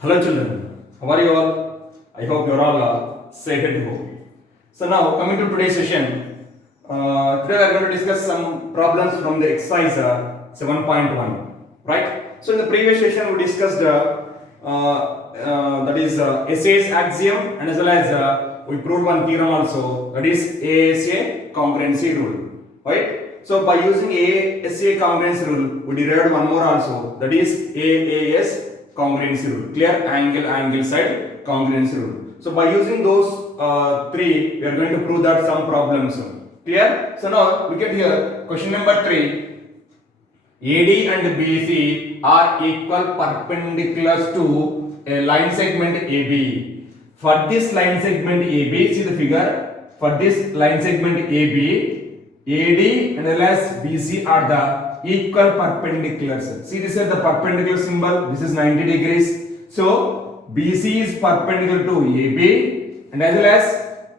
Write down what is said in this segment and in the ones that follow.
Hello children, how are you all? I hope you are all safe at home. So now coming to today's session, today we are going to discuss some problems from the exercise 7.1, right? So in the previous session we discussed that is SAS axiom, and as well as we proved one theorem also, that is ASA congruency rule, right? So by using ASA congruency rule, we derived one more also, that is AAS congruency rule. Clear? Angle side congruency rule. So by using those three, we are going to prove that some problems. Clear? So now look at here, question number 3. AD and BC are equal perpendiculars to a line segment AB. For this line segment AB, see the figure. For this line segment AB, AD and BC are the equal perpendiculars. See, this is the perpendicular symbol. This is 90 degrees. So BC is perpendicular to AB, and as well as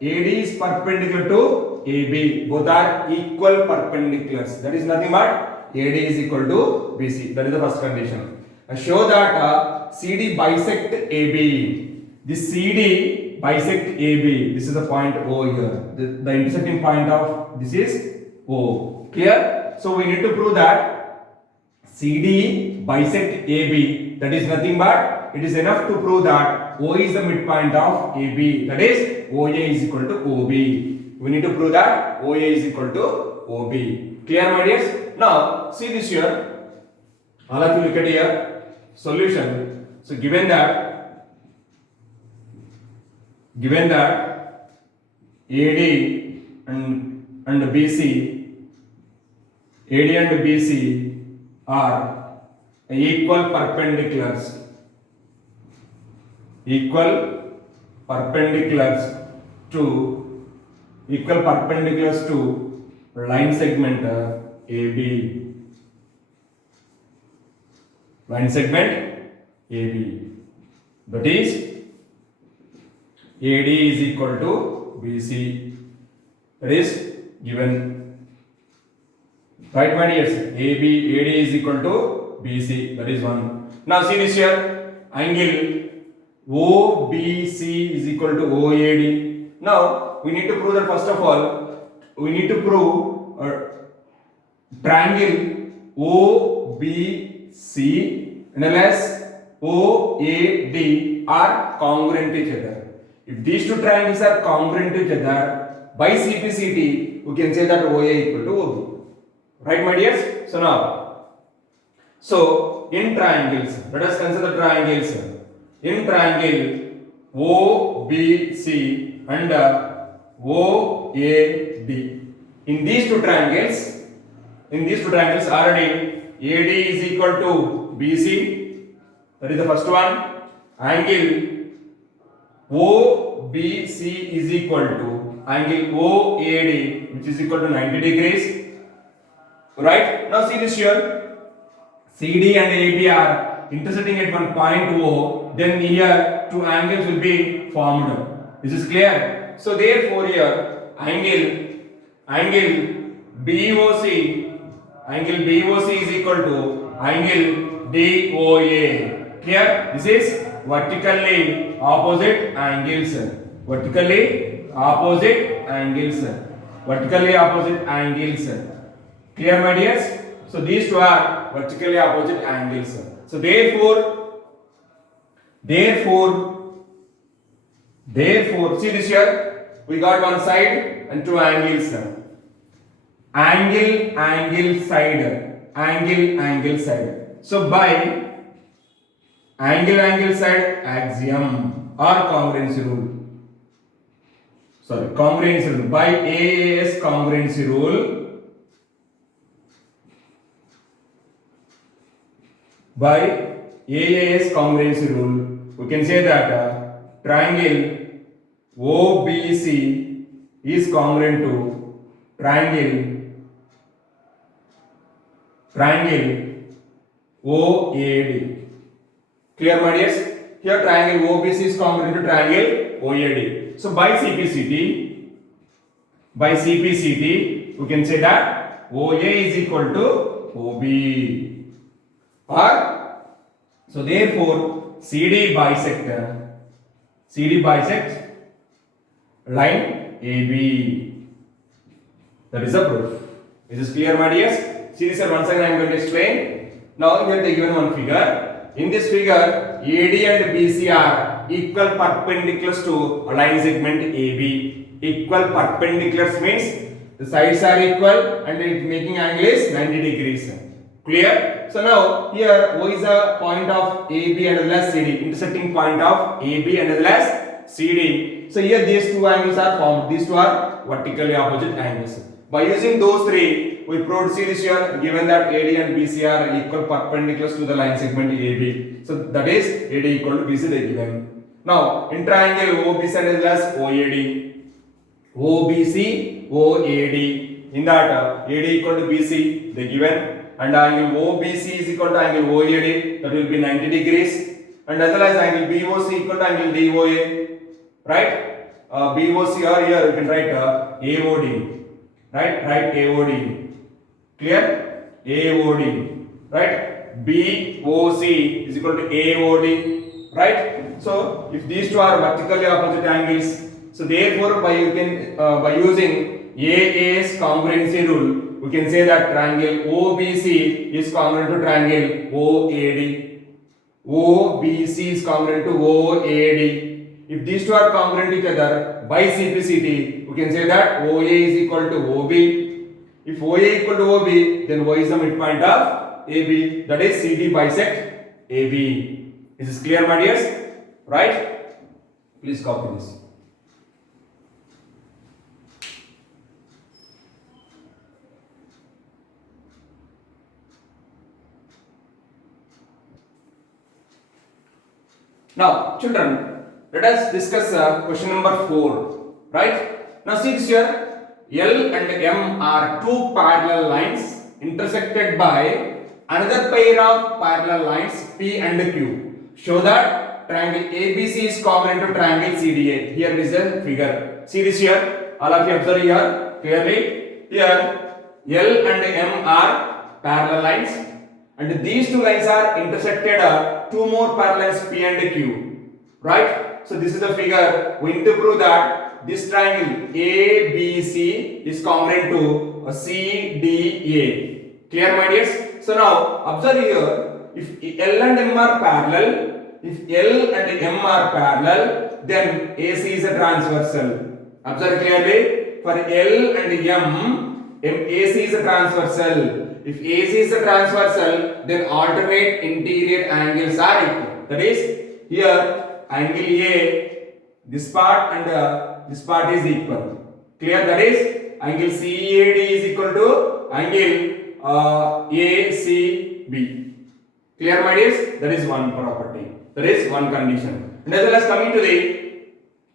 AD is perpendicular to AB. Both are equal perpendiculars. That is nothing but AD is equal to BC. That is the first condition. Show that CD bisect AB. This CD bisect AB. This is the point O here. The intersecting point of this is O. Clear? So we need to prove that CD bisect AB. That is nothing but it is enough to prove that O is the midpoint of AB. That is OA is equal to OB. We need to prove that OA is equal to OB. Clear, my dears? Now see this here. All of you look at here. Solution. So given that AD and BC are equal perpendiculars to line segment AB. Line segment AB. That is AD is equal to BC. That is given. Right, my dears? AD is equal to BC. That is one. Now see this here. Angle OBC is equal to OAD. Now we need to prove that first of all, we need to prove triangle OBC and OAD are congruent to each other. If these two triangles are congruent to each other, by CPCT, we can say that OA equal to OB. Right, my dears? So in triangles, let us consider triangles. In triangle OBC and OAD. In these two triangles already AD is equal to BC. That is the first one. Angle OBC is equal to angle OAD, which is equal to 90 degrees. Right? Now see this here. CD and AB are intersecting at one point O. Then here two angles will be formed. This is clear. So therefore here angle BOC is equal to angle DOA. Clear? This is vertically opposite angles. Clear, my dears? So these two are vertically opposite angles. So therefore, see this here. We got one side and two angles. Angle side. So by angle side axiom or congruency rule. By AAS congruency rule. We can say that triangle OBC is congruent to triangle OAD. Clear, my dears? Here triangle OBC is congruent to triangle OAD. So by CPCT, we can say that OA is equal to OB. Or so therefore CD bisect line AB. That is the proof. Is this clear, my dears? See this, once again I am going to explain. Now here they given one figure. In this figure, AD and BC are equal perpendiculars to a line segment AB. Equal perpendiculars means the sides are equal and it making angle is 90 degrees. Clear? So now here O is a point of AB and as well as CD, intersecting point of AB and as well as CD. So here these two angles are formed. These two are vertically opposite angles. By using those three, we proceed this here, given that AD and BC are equal perpendiculars to the line segment AB. So that is AD equal to BC they given. Now in triangle OBC and as well as OAD. OBC, OAD. In that AD equal to BC they given, and angle OBC is equal to angle OAD, that will be 90 degrees, and as well as angle BOC equal to angle DOA, right? BOC or here you can write AOD. Right, AOD. Clear? AOD. Right? BOC is equal to AOD. Right? So if these two are vertically opposite angles, so therefore by using AA's congruency rule, we can say that triangle OBC is congruent to triangle OAD. OBC is congruent to OAD. If these two are congruent to each other by CPCT, we can say that OA is equal to OB. If OA equal to OB, then O is the midpoint of AB. That is CD bisect AB. Is this clear, my dears? Right? Please copy this. Now, children, let us discuss question number 4. Right? Now, see this here. L and M are two parallel lines intersected by another pair of parallel lines P and Q. Show that triangle ABC is congruent to triangle CDA. Here is a figure. See this here. All of you observe here clearly. Here L and M are parallel lines, and these two lines are intersected two more parallels P and Q. Right? So this is the figure. We need to prove that this triangle ABC is congruent to a CDA. Clear, my dears? So now observe here. If L and M are parallel, then AC is a transversal. Observe clearly. For L and M, AC is a transversal. If AC is a transversal, then alternate interior angles are equal. That is, here angle A, this part and this part is equal. Clear? That is, angle CAD is equal to angle ACB. Clear, my dears? That is one property. That is one condition. And as well as coming to the,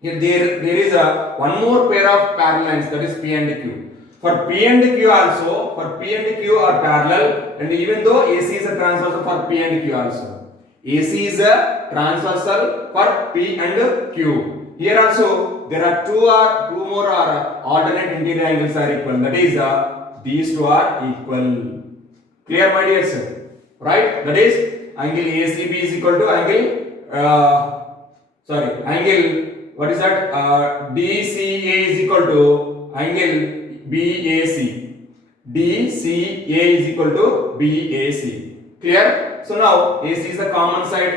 here there is one more pair of parallel lines, that is P and Q. For P and Q also, for P and Q are parallel, and even though AC is a transversal for P and Q also. AC is a transversal for P and Q. Here also there are two more alternate interior angles are equal. That is these two are equal. Clear, my dears? Right? That is angle ACB is equal to angle what is that? DCA is equal to angle BAC. DCA is equal to BAC. Clear? So now AC is the common side.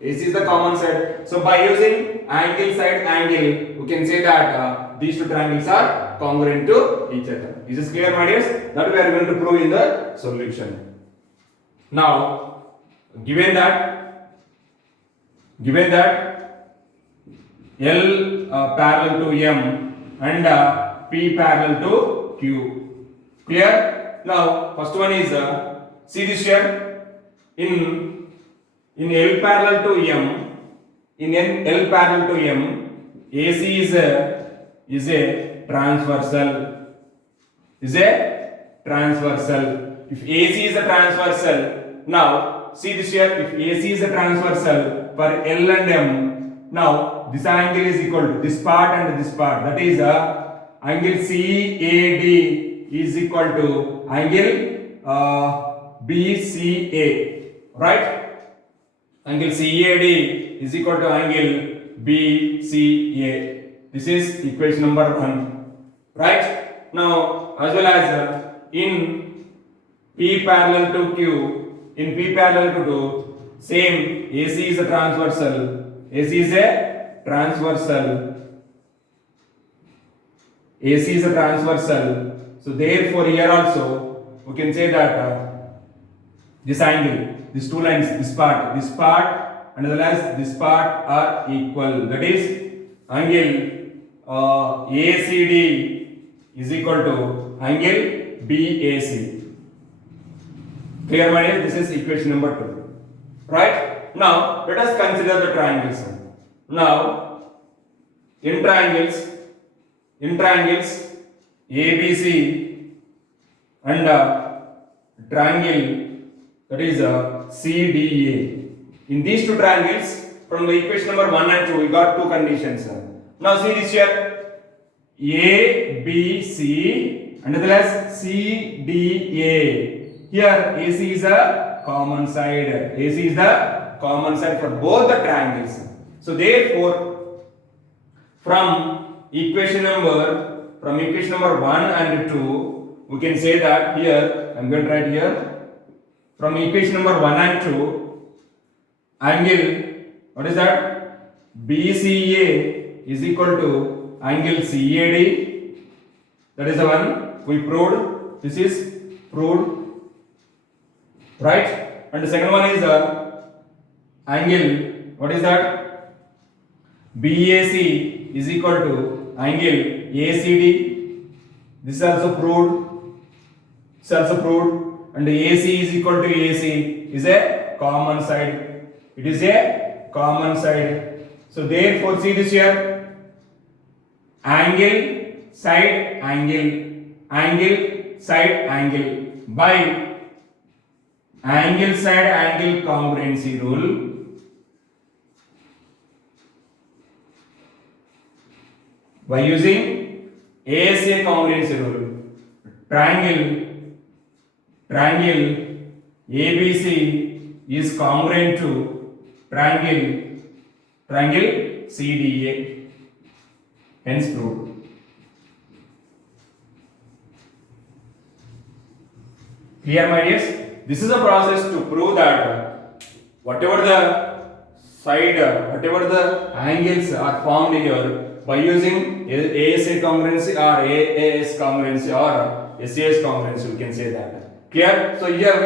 AC is the common side. So by using angle side angle, we can say that these two triangles are congruent to each other. Is this clear, my dears? That we are going to prove in the solution. Now, given that L parallel to M and P parallel to Q. Clear? Now, first one is see this here. In L parallel to M, AC is a transversal. If AC is a transversal, now see this here. If AC is a transversal for L and M, now this angle is equal to this part and this part. That is angle CAD is equal to angle BCA. Right? angle CAD is equal to angle BCA. This is equation number 1, right? Now, as well as in P parallel to Q, in P parallel to 2, same AC is a transversal. AC is a transversal. AC is a transversal. So therefore here also we can say that this angle, these two lines, this part and as well as this part are equal. That is angle ACD is equal to angle BAC. Clear, my dear? This is equation number 2. Right? Now let us consider the triangles. Now in triangles ABC and triangle that is CDA. In these two triangles, from the equation number 1 and 2, we got two conditions. Now see this here, ABC and as well as CDA. Here AC is a common side. AC is the common side for both the triangles. So therefore, from equation number 1 and 2, we can say that here, I am going to write here, from equation number 1 and 2, angle, what is that? BCA is equal to angle CAD. That is the one we proved. This is proved, right? And the second one is angle, what is that? BAC is equal to angle ACD. This is also proved. This is also proved. And AC is equal to AC is a common side. It is a common side. So therefore, see this here. Angle, side, angle. Angle, side, angle. By angle, side, angle congruency rule. By using ASA congruency rule. Triangle ABC is congruent to triangle CDA. Hence proved. Clear, my dears? This is a process to prove that whatever the angles are formed here by using ASA congruency or AAS congruency or SAS congruency, we can say that. Clear? So here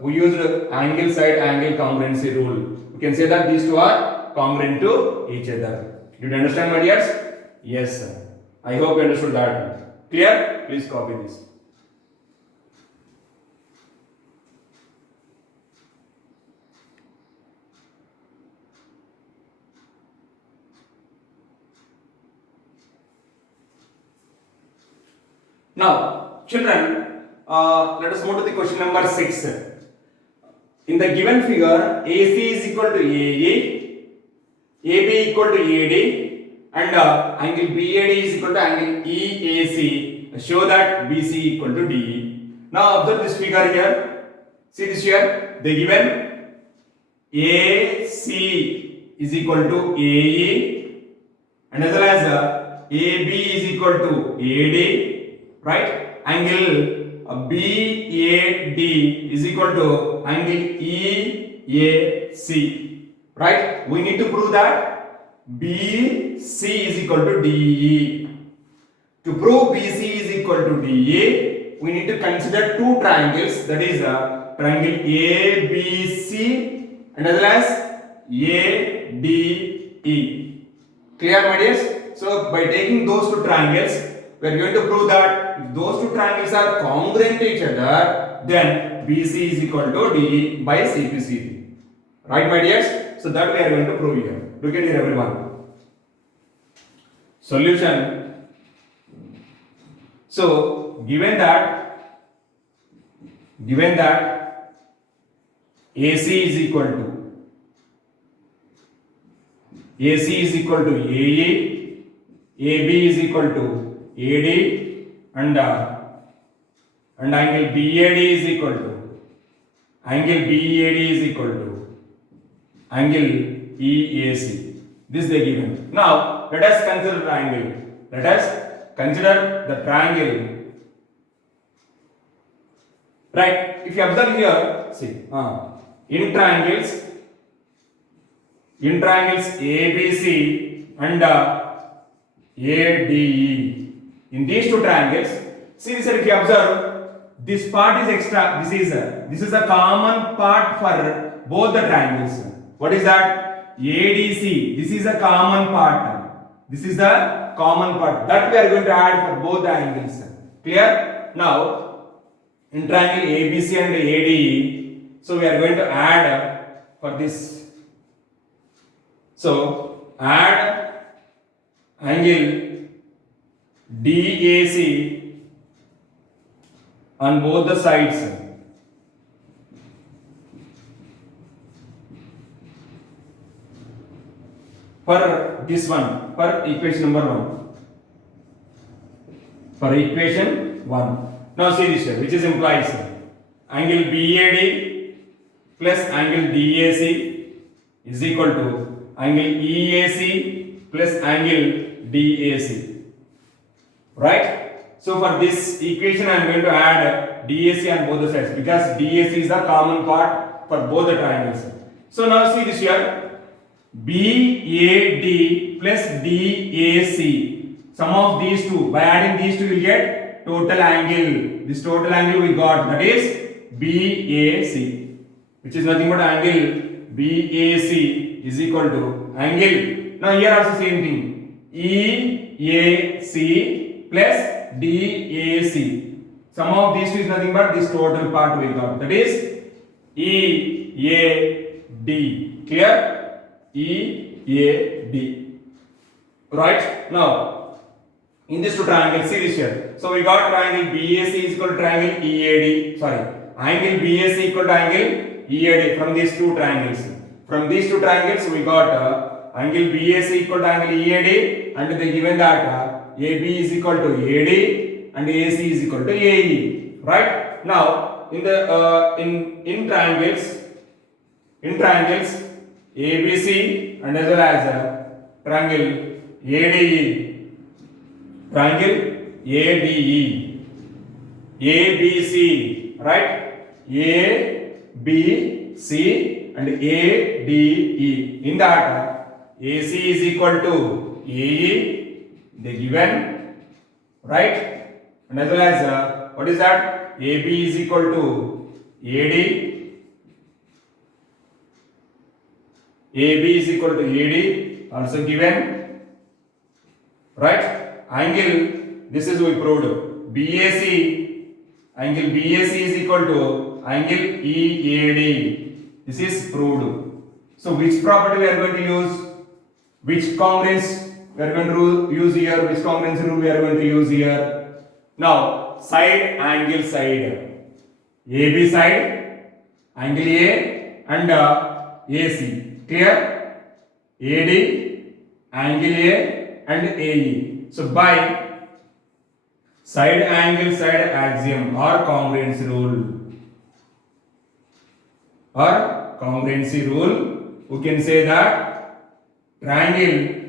we used angle side angle congruency rule. We can say that these two are congruent to each other. Did you understand, my dears? Yes, sir. I hope you understood that. Clear? Please copy this. Now, children, let us move to the question number 6. In the given figure, AC is equal to AE, AB equal to AD, and angle BAD is equal to angle EAC. Show that BC equal to DE. Now observe this figure here. See this here. The given AC is equal to AE, and as well as AB is equal to AD, right? Angle BAD is equal to angle EAC, right? We need to prove that BC is equal to DE. To prove BC is equal to DE, we need to consider two triangles, that is triangle ABC and as well as ADE. Clear, my dears? So by taking those two triangles, we are going to prove that if those two triangles are congruent to each other, then BC is equal to DE by CPCD. Right, my dears? So that we are going to prove here. Look at here, everyone. Solution. So given that AC is equal to AE, AB is equal to AD, and angle BAD is equal to angle EAC. This they given. Now let us consider triangle. Let us consider the triangle. Right? If you observe here, see, in triangles ABC and ADE. In these two triangles, see this. If you observe, this part is extra. This is a common part for both the triangles. What is that? ADC. This is a common part. This is the common part that we are going to add for both the angles. Clear? Now, in triangle ABC and ADE, so we are going to add for this. So add angle DAC on both the sides. For this one, for equation number 1. For equation 1. Now see this here, which is implies angle BAD plus angle DAC is equal to angle EAC plus angle DAC. Right? So for this equation I am going to add DAC on both the sides because DAC is the common part for both the triangles. So now see this here. BAD plus DAC. Sum of these two. By adding these two, you will get total angle. This total angle we got, that is BAC, which is nothing but angle BAC is equal to angle. Now here also same thing. EAC plus DAC. Sum of these two is nothing but this total part we got. That is EAD. Clear? EAD. Right? Now, in this two triangles, see this here. So we got triangle BAC is equal to triangle EAD. Sorry, angle BAC equal to angle EAD from these two triangles. From these two triangles, we got angle BAC equal to angle EAD, and they given that AB is equal to AD and AC is equal to AE. Right? Now, in the in triangles ABC and as well as triangle ADE, ABC, right? ABC and ADE. In that AC is equal to AE, they given, right? And as well as what is that? AB is equal to AD. AB is equal to AD, also given, right? Angle, this is we proved. BAC, angle BAC is equal to angle EAD. This is proved. So which property we are going to use? Which congruence we are going to use here? Which congruence rule we are going to use here? Now, side, angle, side. AB side, angle A and AC. Clear? AD, angle A and AE. So by side angle side axiom or congruency rule, we can say that triangle,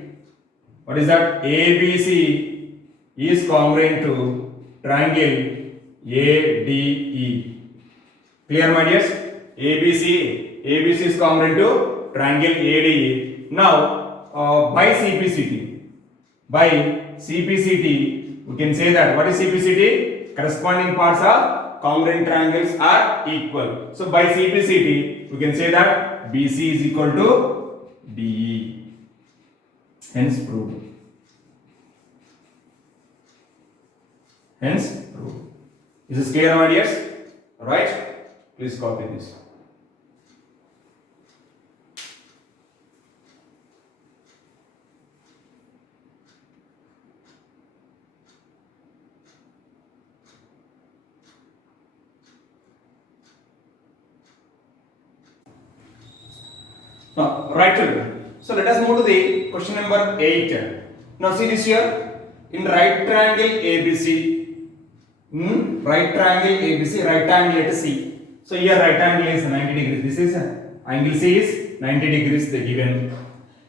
what is that? ABC is congruent to triangle ADE. Clear, my dears? ABC is congruent to triangle ADE. Now, by CPCT, we can say that what is CPCT? Corresponding parts of congruent triangles are equal. So, by CPCT, we can say that BC is equal to DE. Hence, proved. Is this clear, my dears? Alright? Please copy this. Now, right children. So let us move to the question number 8. Now see this here. In right triangle ABC, right triangle ABC, right angle let us see. So here right angle is 90 degrees. This is angle C is 90 degrees they given.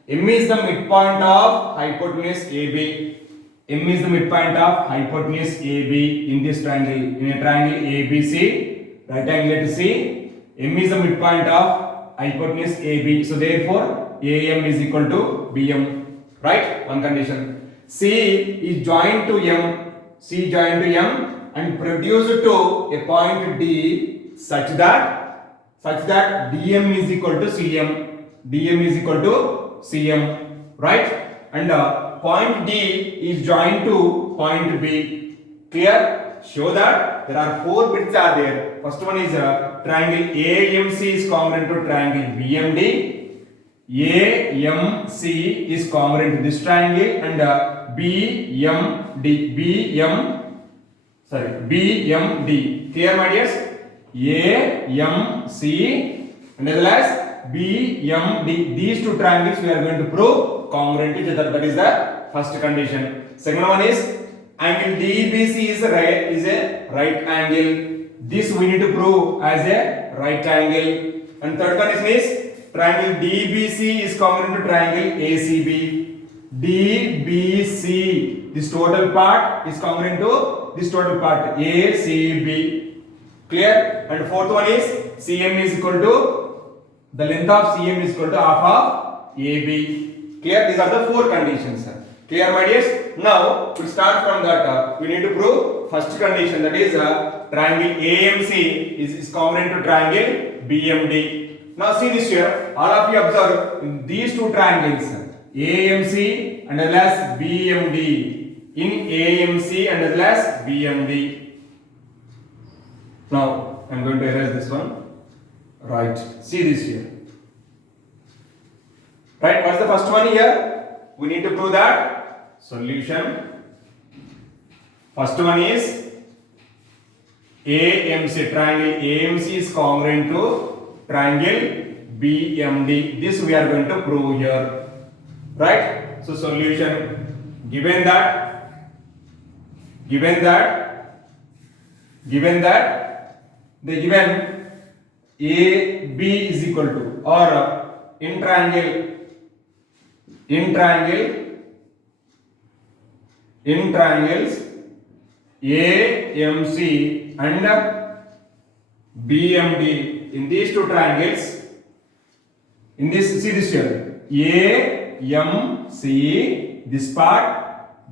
M is the midpoint of hypotenuse AB. M is the midpoint of hypotenuse AB in this triangle. In a triangle ABC, right angle to C. M is the midpoint of hypotenuse AB. So therefore, AM is equal to BM. Right? One condition. C is joined to M. C joined to M and produced to a point D such that DM is equal to CM. DM is equal to CM. Right? And point D is joined to point B. Clear? Show that there are 4 bits are there. First one is triangle AMC is congruent to triangle BMD. AMC is congruent to this triangle and BMD. Clear, my dears? AMC and as well as BMD. These two triangles we are going to prove congruent to each other. That is the first condition. Second one is angle DBC is a right angle. This we need to prove as a right angle. And third condition is triangle DBC is congruent to triangle ACB. DBC, this total part is congruent to this total part ACB. Clear? And fourth one is CM is equal to, the length of CM is equal to half of AB. Clear? These are the 4 conditions. Clear, my dears? Now we start from that. We need to prove first condition, that is triangle AMC is congruent to triangle BMD. Now see this here, all of you observe in these two triangles, AMC and as well as BMD. In AMC and as well as BMD. Now I am going to erase this one. Right, see this here. Right, what's the first one here? We need to prove that solution. First one is AMC, triangle AMC is congruent to triangle BMD. This we are going to prove here. Right? So solution, given that they given AB is equal to, or in triangles AMC and BMD, in these two triangles, in this, see this here, AMC this part,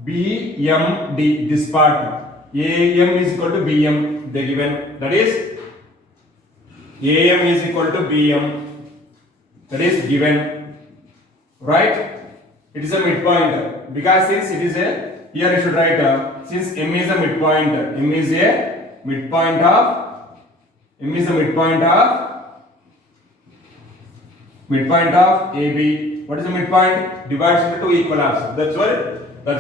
BMD this part, AM is equal to BM, they given, that is AM is equal to BM, that is given. Right? It is a midpoint, because since it is a, here I should write since M is a midpoint, M is a midpoint of AB. What is the midpoint? Divides into 2 equal halves. That's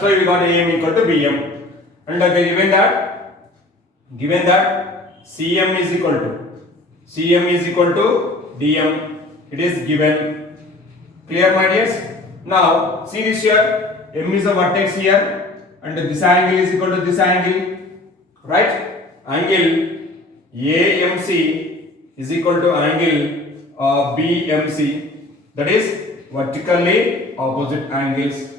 why we got AM equal to BM. And given that CM is equal to DM. It is given. Clear, my dears? Now see this here. M is a vertex here, and this angle is equal to this angle. Right? Angle AMC is equal to angle BMC. That is vertically opposite angles.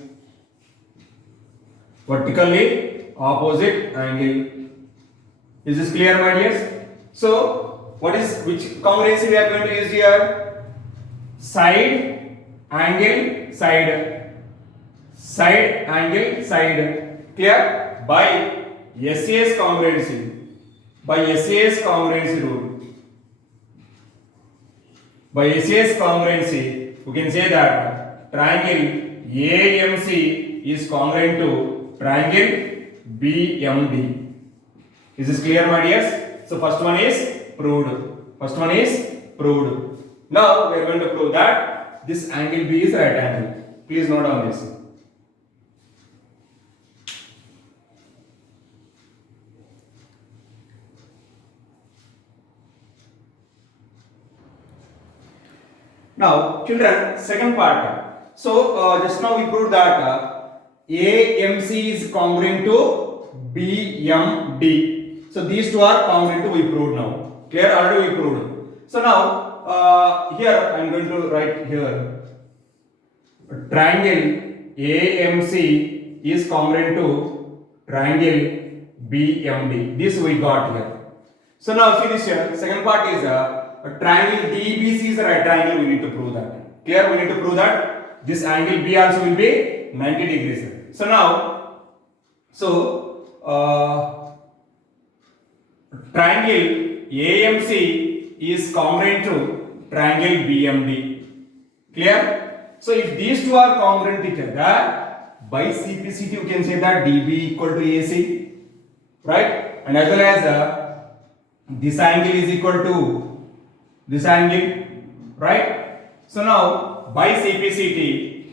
Is this clear, my dears? So which congruency we are going to use here? Side, angle, side. Clear? By SA's congruency rule. By SA's congruency, we can say that triangle AMC is congruent to triangle BMD. Is this clear, my dears? So first one is proved. Now we are going to prove that this angle B is right angle. Please note on this. Now, children, second part. So, just now we proved that AMC is congruent to BMD. So, these two are congruent to, we proved now. Clear? Already we proved. So, now here I am going to write here triangle AMC is congruent to triangle BMD. This we got here. So now see this here. Second part is a triangle DBC is a right triangle. We need to prove that. Clear? We need to prove that this angle B also will be 90 degrees. So now, triangle AMC is congruent to triangle BMD. Clear? So if these two are congruent to each other, by CPCT you can say that DB equal to AC, right? And as well as this angle is equal to this angle, right? So now by CPCT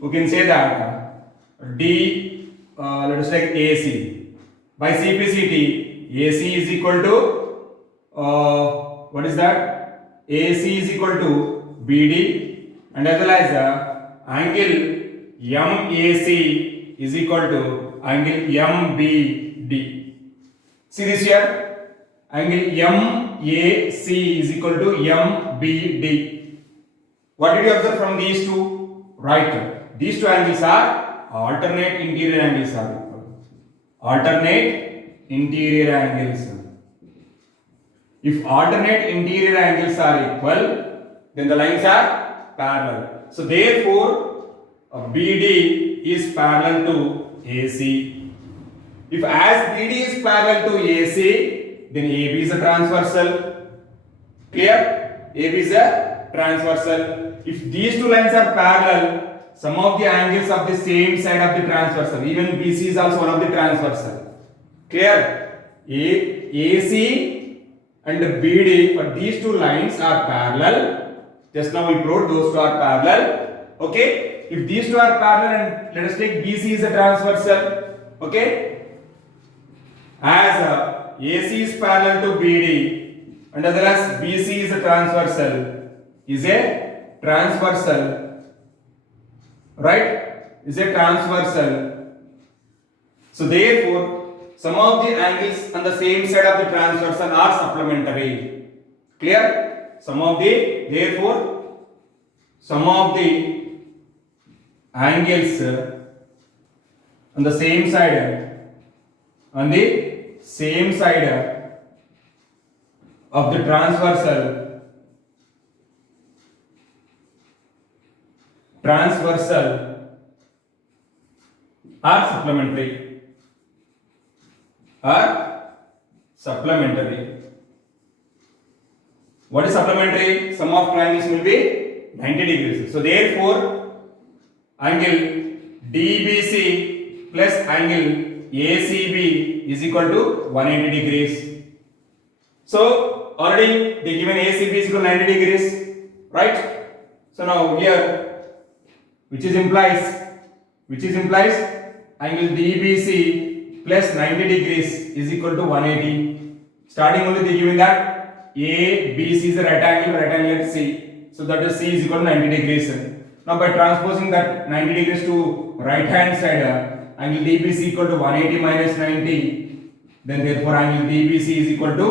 we can say that D let us take AC. By CPCT AC is equal to what is that? AC is equal to BD, and as well as angle MAC is equal to angle MBD. See this here, angle MAC is equal to MBD. What did you observe from these two? Right, these two angles are alternate interior angles are equal. Alternate interior angles. If alternate interior angles are equal, then the lines are parallel. So therefore BD is parallel to AC. If as BD is parallel to AC, then AB is a transversal. Clear? AB is a transversal. If these two lines are parallel, some of the angles of the same side of the transversal, even BC is also one of the transversal. Clear? AC and BD, for these two lines are parallel. Just now we proved those two are parallel. Okay? If these two are parallel, and let us take BC is a transversal. Okay? As AC is parallel to BD, and as well as BC is a transversal, right? Is a transversal. So therefore, some of the angles on the same side of the transversal are supplementary. Clear? Some of the angles on the same side of the transversal are supplementary. What is supplementary? Sum of triangles will be 90 degrees. So therefore angle DBC plus angle ACB is equal to 180 degrees. So already they given ACB is equal to 90 degrees, right? So now here which implies angle DBC plus 90 degrees is equal to 180. Starting only they given that ABC is a right angle at C. So that is C is equal to 90 degrees. Now by transposing that 90 degrees to right hand side, angle DBC equal to 180 minus 90. Then therefore angle DBC is equal to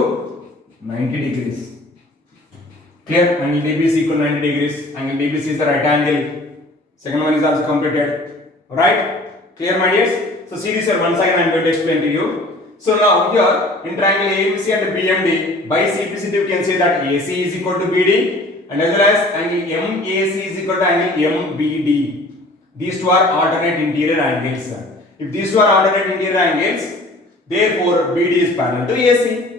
90 degrees. Clear? Angle DBC equal to 90 degrees. Angle DBC is the right angle. Second one is also completed. Right? Clear, my dears? So see this here once again I am going to explain to you. So now here in triangle AMC and BMD, by CPCT you can say that AC is equal to BD, and as well as angle MAC is equal to angle MBD. These two are alternate interior angles. If these two are alternate interior angles, therefore BD is parallel to AC.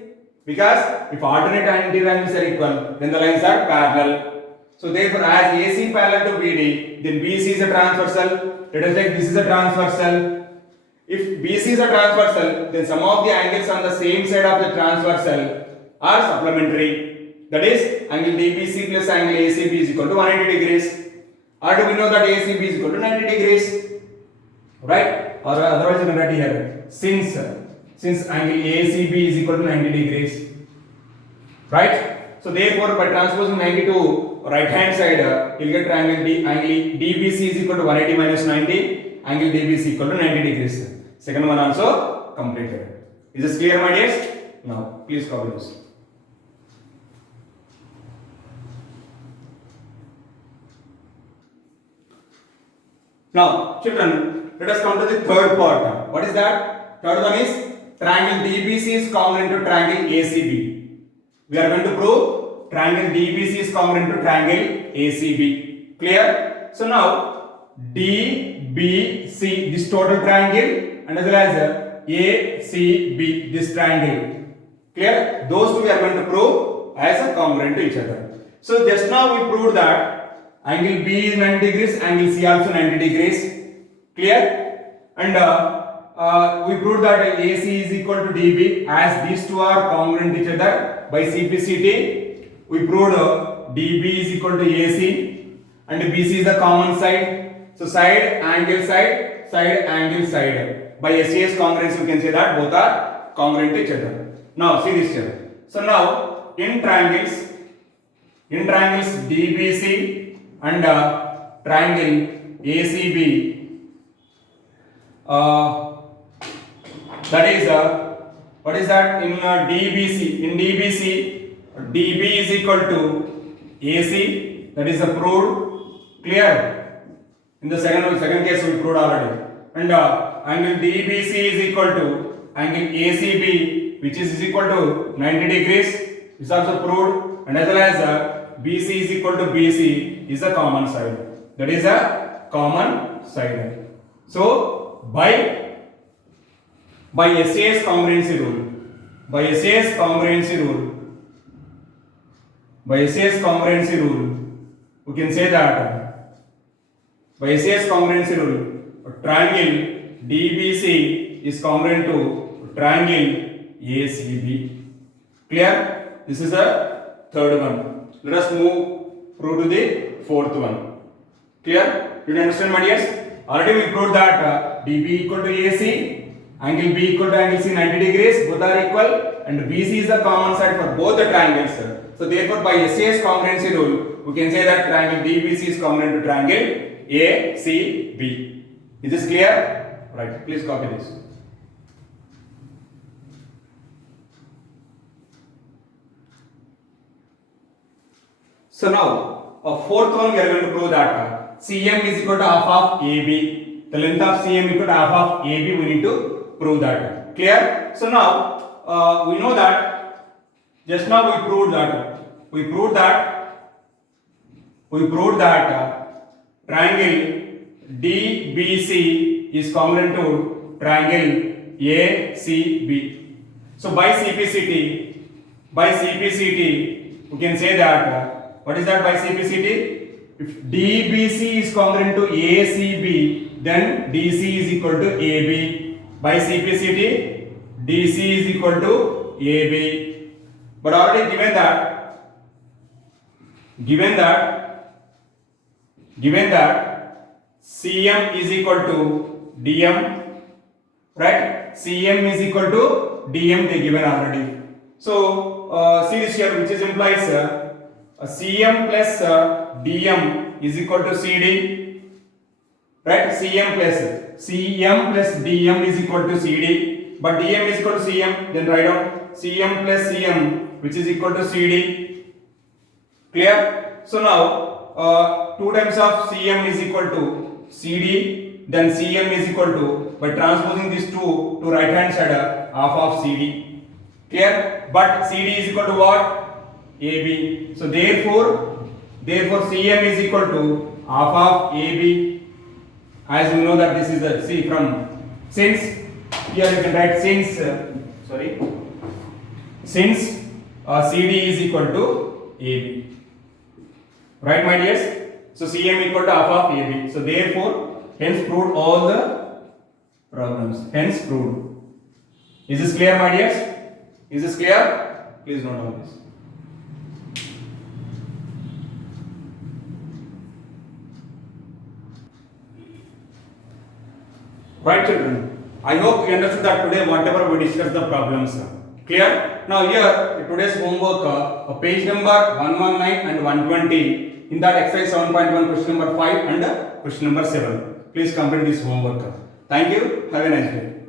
Because if alternate interior angles are equal, then the lines are parallel. So therefore as AC parallel to BD, then BC is a transversal. Let us take this is a transversal. If BC is a transversal, then some of the angles on the same side of the transversal are supplementary. That is, angle DBC plus angle ACB is equal to 180 degrees. Or do we know that ACB is equal to 90 degrees? Right? Or otherwise you can write here, since angle ACB is equal to 90 degrees. Right? So therefore by transposing 90 to right hand side, you will get angle DBC is equal to 180 minus 90. Angle DBC equal to 90 degrees. Second one also completed. Is this clear, my dears? Now please copy this. Now, children, let us come to the third part. What is that? Third one is triangle DBC is congruent to triangle ACB. We are going to prove triangle DBC is congruent to triangle ACB. Clear? So now DBC, this total triangle, and as well as ACB, this triangle. Clear? Those two we are going to prove as a congruent to each other. So just now we proved that angle B is 90 degrees, angle C also 90 degrees. Clear? And we proved that AC is equal to DB as these two are congruent to each other by CPCT. We proved DB is equal to AC and BC is the common side. So side, angle, side, side, angle, side. By SAS congruence you can say that both are congruent to each other. Now see this here. So now in triangles DBC and triangle ACB, that is what is that in DBC? In DBC, DB is equal to AC. That is proved. Clear? In the second case we proved already. And angle DBC is equal to angle ACB, which is equal to 90 degrees. Is also proved. And as well as BC is equal to BC is a common side. That is a common side. So by SAS congruency rule, by SAS congruency rule, we can say that by SAS congruency rule, a triangle DBC is congruent to triangle ACB. Clear? This is the third one. Let us prove to the fourth one. Clear? Did you understand, my dears? Already we proved that DB equal to AC, angle B equal to angle C 90 degrees, both are equal, and BC is the common side for both the triangles. So therefore by SAS congruency rule, we can say that triangle DBC is congruent to triangle ACB. Is this clear? Right. Please copy this. So now, fourth one we are going to prove that CM is equal to half of AB. The length of CM equal to half of AB. We need to prove that. Clear? So now we know that just now we proved that triangle DBC is congruent to triangle ACB. So by CPCT, we can say that. What is that by CPCT? If DBC is congruent to ACB, then DC is equal to AB. By CPCT, DC is equal to AB. But already given that CM is equal to DM, right? CM is equal to DM they given already. So see this here, which is implies CM plus DM is equal to CD, right? CM plus DM is equal to CD, but DM is equal to CM. Then write down CM plus CM, which is equal to CD. Clear? So now 2 times of CM is equal to CD. Then CM is equal to, by transposing these two to right hand side, half of CD. Clear? But CD is equal to what? AB. So therefore CM is equal to half of AB. As we know that this is the since here you can write since CD is equal to AB. Right, my dears? So CM equal to half of AB. So therefore, hence proved all the problems. Hence proved. Is this clear, my dears? Is this clear? Please note all this. Right, children? I hope you understood that today whatever we discussed the problems. Clear? Now here today's homework, page number 119 and 120. In that exercise 7.1 question number 5 and question number 7. Please complete this homework. Thank you. Have a nice day.